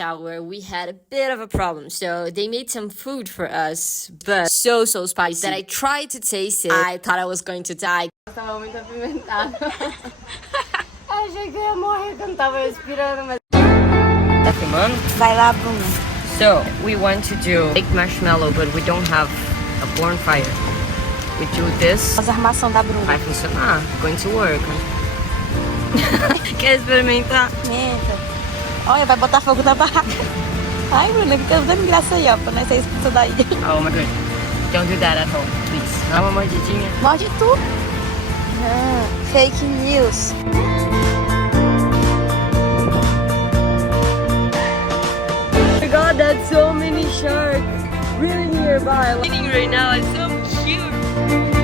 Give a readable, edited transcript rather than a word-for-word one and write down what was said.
hour, we had a bit of a problem. So they made some food for us, but so spicy that I tried to taste it. I thought I was going to die. Tava muito apimentado. Achei que eu ia morrer quando tava respirando, mas... Tá filmando? Vai lá, Bruna. So, we want to do baked marshmallow, but we don't have a bonfire. We do this. Faz a armação da Bruna. Vai funcionar. Going to work. Quer experimentar? Experimenta. Olha, vai botar fogo na barraca. Ai, Bruna, fica dando graça aí, ó, pra nós sair expulsa daí. Oh my god. Don't do that at home, please. Dá uma mordidinha. Morde tu. Fake news. Oh my god, that's so many sharks really nearby. Sitting right now, it's so cute.